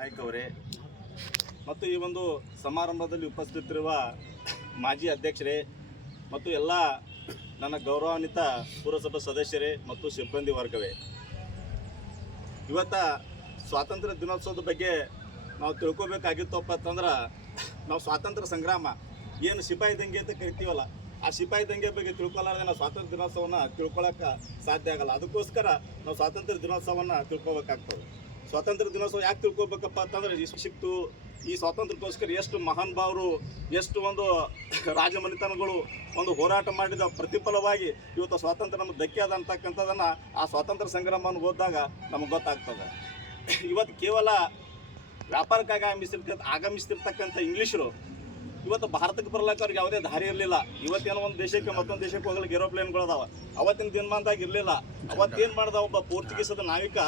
ನಾಯ್ಕ ಅವರೇ ಮತ್ತು ಈ ಒಂದು ಸಮಾರಂಭದಲ್ಲಿ ಉಪಸ್ಥಿತರಿರುವ ಮಾಜಿ ಅಧ್ಯಕ್ಷರೇ ಮತ್ತು ಎಲ್ಲ ನನ್ನ ಗೌರವಾನ್ವಿತ ಪುರಸಭಾ ಸದಸ್ಯರೇ ಮತ್ತು ಸಿಬ್ಬಂದಿ ವರ್ಗವೇ, ಇವತ್ತ ಸ್ವಾತಂತ್ರ್ಯ ದಿನೋತ್ಸವದ ಬಗ್ಗೆ ನಾವು ತಿಳ್ಕೊಬೇಕಾಗಿತ್ತಪ್ಪ ಅಂತಂದ್ರೆ ನಾವು ಸ್ವಾತಂತ್ರ್ಯ ಸಂಗ್ರಾಮ ಏನು ಸಿಪಾಯಿ ದಂಗೆ ಅಂತ ಕರಿತೀವಲ್ಲ, ಆ ಸಿಪಾಯಿ ದಂಗೆ ಬಗ್ಗೆ ತಿಳ್ಕೊಳ್ಳಾರ್ದೆ ನಾವು ಸ್ವಾತಂತ್ರ್ಯ ದಿನೋತ್ಸವವನ್ನು ತಿಳ್ಕೊಳ್ಳೋಕೆ ಸಾಧ್ಯ ಆಗಲ್ಲ. ಅದಕ್ಕೋಸ್ಕರ ನಾವು ಸ್ವಾತಂತ್ರ್ಯ ದಿನೋತ್ಸವವನ್ನು ತಿಳ್ಕೊಬೇಕಾಗ್ತದೆ. ಸ್ವಾತಂತ್ರ್ಯ ದಿನೋತ್ಸವ ಯಾಕೆ ತಿಳ್ಕೊಬೇಕಪ್ಪ ಅಂತಂದ್ರೆ ಸಿಕ್ತು ಈ ಸ್ವಾತಂತ್ರ್ಯಕ್ಕೋಸ್ಕರ ಎಷ್ಟು ಮಹಾನ್ ಭಾವರು, ಎಷ್ಟು ಒಂದು ರಾಜಮನೆತನಗಳು ಒಂದು ಹೋರಾಟ ಮಾಡಿದ ಪ್ರತಿಫಲವಾಗಿ ಇವತ್ತು ಸ್ವಾತಂತ್ರ್ಯ ನಮಗೆ ಧಕ್ಕೆ ಅದ ಅಂತಕ್ಕಂಥದ್ದನ್ನು ಆ ಸ್ವಾತಂತ್ರ್ಯ ಸಂಗ್ರಾಮವನ್ನು ಓದಿದಾಗ ನಮಗೆ ಗೊತ್ತಾಗ್ತದೆ. ಇವತ್ತು ಕೇವಲ ವ್ಯಾಪಾರಕ್ಕಾಗಿ ಆಗಮಿಸ್ತಿರ್ತಕ್ಕಂಥ ಇಂಗ್ಲೀಷರು ಇವತ್ತು ಭಾರತಕ್ಕೆ ಬರ್ಲಿಕ್ಕೆ ಅವ್ರಿಗೆ ಯಾವುದೇ ದಾರಿ ಇರಲಿಲ್ಲ. ಇವತ್ತೇನೋ ಒಂದು ದೇಶಕ್ಕೆ ಮತ್ತೊಂದು ದೇಶಕ್ಕೆ ಹೋಗ್ಲಿಕ್ಕೆ ಏರೋಪ್ಲೇನ್ಗಳು ಅದಾವ. ಅವತ್ತಿನ ದಿನಮಾನದಾಗ ಇರಲಿಲ್ಲ. ಅವತ್ತೇನು ಮಾಡ್ದ ಒಬ್ಬ ಪೋರ್ಚುಗೀಸದ ನಾವಿಕ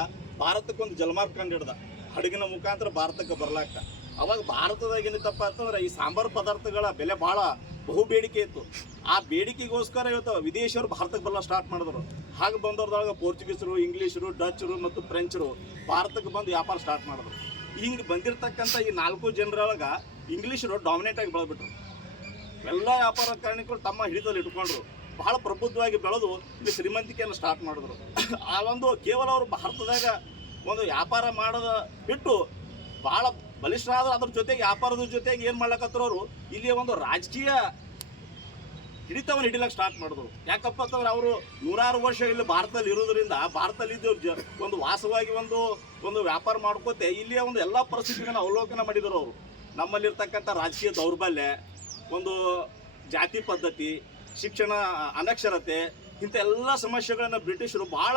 ಭಾರತಕ್ಕೊಂದು ಜಲಮಾರ್ಗ ಕಂಡು ಹಿಡ್ದ, ಹಡಗಿನ ಮುಖಾಂತರ ಭಾರತಕ್ಕೆ ಬರ್ಲಾಕ. ಅವಾಗ ಭಾರತದಾಗ ಏನಿತ್ತಪ್ಪ ಅಂತಂದ್ರೆ ಈ ಸಾಂಬಾರು ಪದಾರ್ಥಗಳ ಬೆಲೆ ಭಾಳ ಬಹು ಬೇಡಿಕೆ ಇತ್ತು. ಆ ಬೇಡಿಕೆಗೋಸ್ಕರ ಇವತ್ತು ವಿದೇಶಿಯರು ಭಾರತಕ್ಕೆ ಬರಲ್ಲ ಸ್ಟಾರ್ಟ್ ಮಾಡಿದ್ರು. ಹಾಗೆ ಬಂದವ್ರದೊಳಗೆ ಪೋರ್ಚುಗೀಸರು, ಇಂಗ್ಲೀಷರು, ಡಚ್ಚರು ಮತ್ತು ಫ್ರೆಂಚರು ಭಾರತಕ್ಕೆ ಬಂದು ವ್ಯಾಪಾರ ಸ್ಟಾರ್ಟ್ ಮಾಡಿದ್ರು. ಹಿಂಗೆ ಬಂದಿರತಕ್ಕಂಥ ಈ 4 ಜನರೊಳಗೆ ಇಂಗ್ಲೀಷರು ಡಾಮಿನೇಟ್ ಆಗಿ ಬೆಳೆದ್ಬಿಟ್ರು. ಎಲ್ಲ ವ್ಯಾಪಾರ ಕಾರಣಗಳು ತಮ್ಮ ಹಿಡಿತದಲ್ಲಿ ಇಟ್ಕೊಂಡ್ರು, ಬಹಳ ಪ್ರಬುದ್ಧವಾಗಿ ಬೆಳೆದು ಇಲ್ಲಿ ಶ್ರೀಮಂತಿಕೆಯನ್ನು ಸ್ಟಾರ್ಟ್ ಮಾಡಿದ್ರು. ಆ ಒಂದು ಕೇವಲ ಅವರು ಭಾರತದಾಗ ಒಂದು ವ್ಯಾಪಾರ ಮಾಡೋದ ಬಿಟ್ಟು ಭಾಳ ಬಲಿಷ್ಠ ಆದ್ರೆ ಅದ್ರ ಜೊತೆಗೆ ವ್ಯಾಪಾರದ ಜೊತೆಗೆ ಏನು ಮಾಡ್ಲಕತ್ತರು ಅವರು ಇಲ್ಲಿ ಒಂದು ರಾಜಕೀಯ ಹಿಡಿತವನ್ನು ಹಿಡಿಲಕ್ಕೆ ಸ್ಟಾರ್ಟ್ ಮಾಡಿದ್ರು. ಯಾಕಪ್ಪ ಅಂತಂದ್ರೆ ಅವರು 100 ವರ್ಷ ಇಲ್ಲಿ ಭಾರತದಲ್ಲಿ ಇರೋದ್ರಿಂದ ಭಾರತದಲ್ಲಿ ಇದ್ದು ಒಂದು ವಾಸವಾಗಿ ಒಂದು ವ್ಯಾಪಾರ ಮಾಡ್ಕೋತೆ ಇಲ್ಲಿಯ ಒಂದು ಎಲ್ಲ ಪರಿಸ್ಥಿತಿಗಳನ್ನು ಅವಲೋಕನ ಮಾಡಿದರು. ಅವರು ನಮ್ಮಲ್ಲಿರ್ತಕ್ಕಂಥ ರಾಜಕೀಯ ದೌರ್ಬಲ್ಯ, ಒಂದು ಜಾತಿ ಪದ್ಧತಿ, ಶಿಕ್ಷಣ ಅನಕ್ಷರತೆ, ಇಂಥ ಎಲ್ಲ ಸಮಸ್ಯೆಗಳನ್ನು ಬ್ರಿಟಿಷರು ಭಾಳ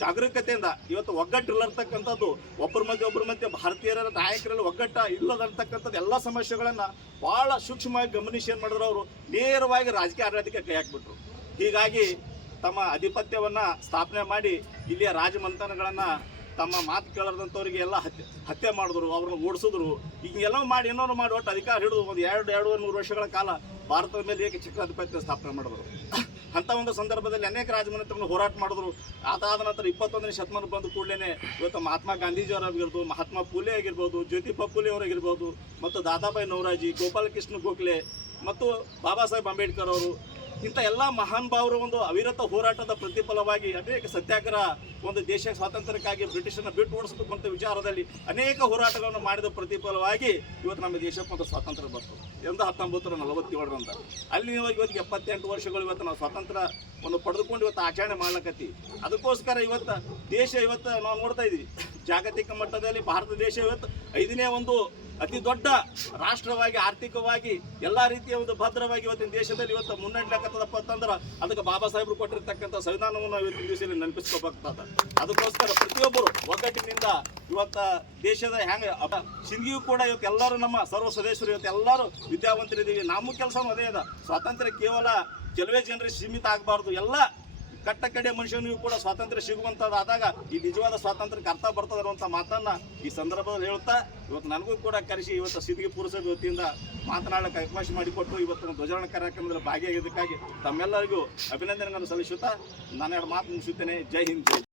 ಜಾಗರೂಕತೆಯಿಂದ ಇವತ್ತು ಒಗ್ಗಟ್ಟಿಲ್ಲರ್ತಕ್ಕಂಥದ್ದು, ಒಬ್ಬರ ಮಧ್ಯೆ ಭಾರತೀಯರ ನಾಯಕರಲ್ಲಿ ಒಗ್ಗಟ್ಟ ಇಲ್ಲದಂತಕ್ಕಂಥದ್ದು ಎಲ್ಲ ಸಮಸ್ಯೆಗಳನ್ನು ಭಾಳ ಸೂಕ್ಷ್ಮವಾಗಿ ಗಮನಿಸಿ ಏನು ಮಾಡಿದ್ರು, ಅವರು ನೇರವಾಗಿ ರಾಜಕೀಯ ಆಡಳಿತಕ್ಕೆ ಕೈ ಹಾಕಿಬಿಟ್ರು. ಹೀಗಾಗಿ ತಮ್ಮ ಆಧಿಪತ್ಯವನ್ನು ಸ್ಥಾಪನೆ ಮಾಡಿ ಇಲ್ಲಿಯ ರಾಜಮನೆತನಗಳನ್ನು ತಮ್ಮ ಮಾತು ಕೇಳದಂಥವ್ರಿಗೆ ಎಲ್ಲ ಹತ್ಯೆ ಮಾಡಿದ್ರು, ಅವ್ರನ್ನ ಓಡಿಸಿದ್ರು. ಹಿಂಗೆಲ್ಲ ಮಾಡಿ ಏನೋ ಮಾಡಿ ಒಟ್ಟು ಅಧಿಕಾರ ಹಿಡಿದು ಒಂದು 200-200 ವರ್ಷಗಳ ಕಾಲ ಭಾರತದ ಮೇಲೆ ಏಕೆ ಚಕ್ರಾಧಿಪತ್ಯ ಸ್ಥಾಪನೆ ಮಾಡಿದ್ರು. ಅಂಥ ಒಂದು ಸಂದರ್ಭದಲ್ಲಿ ಅನೇಕ ರಾಜಮನೆತನಗಳು ಹೋರಾಟ ಮಾಡಿದ್ರು. ಅದಾದ ನಂತರ 21ನೇ ಶತಮಾನ ಬಂದ ಕೂಡಲೇ ಇವತ್ತು ಮಹಾತ್ಮ ಗಾಂಧೀಜಿಯವರಾಗಿರ್ಬೋದು, ಮಹಾತ್ಮ ಫೂಲೆ ಆಗಿರ್ಬೋದು, ಜ್ಯೋತಿಬಾ ಫೂಲೆ ಅವರಾಗಿರ್ಬೋದು, ಮತ್ತು ದಾದಾಬಾಯಿ ನವರಾಜಿ, ಗೋಪಾಲಕೃಷ್ಣ ಗೋಖಲೆ ಮತ್ತು ಬಾಬಾ ಸಾಹೇಬ್ ಅಂಬೇಡ್ಕರ್ ಅವರು, ಇಂಥ ಎಲ್ಲ ಮಹಾನ್ ಭಾವರು ಒಂದು ಅವಿರತ ಹೋರಾಟದ ಪ್ರತಿಫಲವಾಗಿ ಅನೇಕ ಸತ್ಯಾಗ್ರಹ, ಒಂದು ದೇಶ ಸ್ವಾತಂತ್ರ್ಯಕ್ಕಾಗಿ ಬ್ರಿಟಿಷರನ್ನ ಬಿಟ್ಟು ಓಡಿಸಬೇಕು ಅಂತ ವಿಚಾರದಲ್ಲಿ ಅನೇಕ ಹೋರಾಟಗಳನ್ನು ಮಾಡಿದ ಪ್ರತಿಫಲವಾಗಿ ಇವತ್ತು ನಮ್ಮ ದೇಶಕ್ಕೆ ಒಂದು ಸ್ವಾತಂತ್ರ್ಯ ಬಂತು 1947 ಅಲ್ಲಿ ಇವತ್ತಿಗೆ 78 ವರ್ಷಗಳು ಇವತ್ತು ನಾವು ಸ್ವಾತಂತ್ರ್ಯವನ್ನು ಪಡೆದುಕೊಂಡು ಇವತ್ತು ಆಚರಣೆ ಮಾಡ್ಲಕತ್ತೀವಿ. ಅದಕ್ಕೋಸ್ಕರ ಇವತ್ತು ನಾವು ನೋಡ್ತಾ ಇದ್ದೀವಿ ಜಾಗತಿಕ ಮಟ್ಟದಲ್ಲಿ ಭಾರತ ದೇಶ ಇವತ್ತು 5ನೇ ಒಂದು ಅತಿ ದೊಡ್ಡ ರಾಷ್ಟ್ರವಾಗಿ, ಆರ್ಥಿಕವಾಗಿ ಎಲ್ಲ ರೀತಿಯ ಒಂದು ಭದ್ರವಾಗಿ ಇವತ್ತಿನ ದೇಶದಲ್ಲಿ ಇವತ್ತು ಮುನ್ನಡೆಯಲಾಗತ್ತದಪ್ಪ ಅಂತಂದ್ರೆ ಅದಕ್ಕೆ ಬಾಬಾ ಸಾಹೇಬರು ಕೊಟ್ಟಿರ್ತಕ್ಕಂಥ ಸಂವಿಧಾನವನ್ನು ಇವತ್ತಿನ ದಿವಸದಲ್ಲಿ ನೆನಪಿಸ್ಕೋಬೇಕಾಗ್ತದೆ. ಅದಕ್ಕೋಸ್ಕರ ಪ್ರತಿಯೊಬ್ಬರು ಒಗ್ಗಟ್ಟಿನಿಂದ ಇವತ್ತು ದೇಶದ ಹೆಂಗೆ ಸಿಂಧಿಯೂ ಕೂಡ ಇವತ್ತು ಎಲ್ಲರೂ ನಮ್ಮ ಸರ್ವ ಸದಸ್ಯರು ಇವತ್ತು ಎಲ್ಲರೂ ವಿದ್ಯಾವಂತರಿದ್ದೀವಿ. ನಮ್ಮ ಕೆಲಸನೂ ಅದೇ ಅದ. ಸ್ವಾತಂತ್ರ್ಯ ಕೇವಲ ಕೆಲವೇ ಜನರಿಗೆ ಸೀಮಿತ ಆಗಬಾರ್ದು. ಎಲ್ಲ ಕಟ್ಟ ಕಡೆ ಮನುಷ್ಯನಿಗೂ ಕೂಡ ಸ್ವಾತಂತ್ರ್ಯ ಸಿಗುವಂಥದ್ದಾದಾಗ ಈ ನಿಜವಾದ ಸ್ವಾತಂತ್ರ್ಯಕ್ಕೆ ಅರ್ಥ ಬರ್ತದೆ ಅನ್ನುವಂಥ ಮಾತನ್ನು ಈ ಸಂದರ್ಭದಲ್ಲಿ ಹೇಳ್ತಾ ಇವತ್ತು ನನಗೂ ಕೂಡ ಕರೆಸಿ ಇವತ್ತು ಸಿದ್ಧಗಿ ಪುರಸಭೆ ವತಿಯಿಂದ ಮಾತನಾಡಲಿಕ್ಕೆ ಅವಕಾಶ ಮಾಡಿಕೊಟ್ಟು ಇವತ್ತಿನ ಧ್ವಜಾರೋಹಣ ಕಾರ್ಯಕ್ರಮದಲ್ಲಿ ಭಾಗಿಯಾಗಿದ್ದಕ್ಕಾಗಿ ತಮ್ಮೆಲ್ಲರಿಗೂ ಅಭಿನಂದನೆಗಳನ್ನು ಸಲ್ಲಿಸುತ್ತಾ ನಾನು 2 ಮಾತು ಮುಗಿಸುತ್ತೇನೆ. ಜೈ ಹಿಂದ್, ಜೈ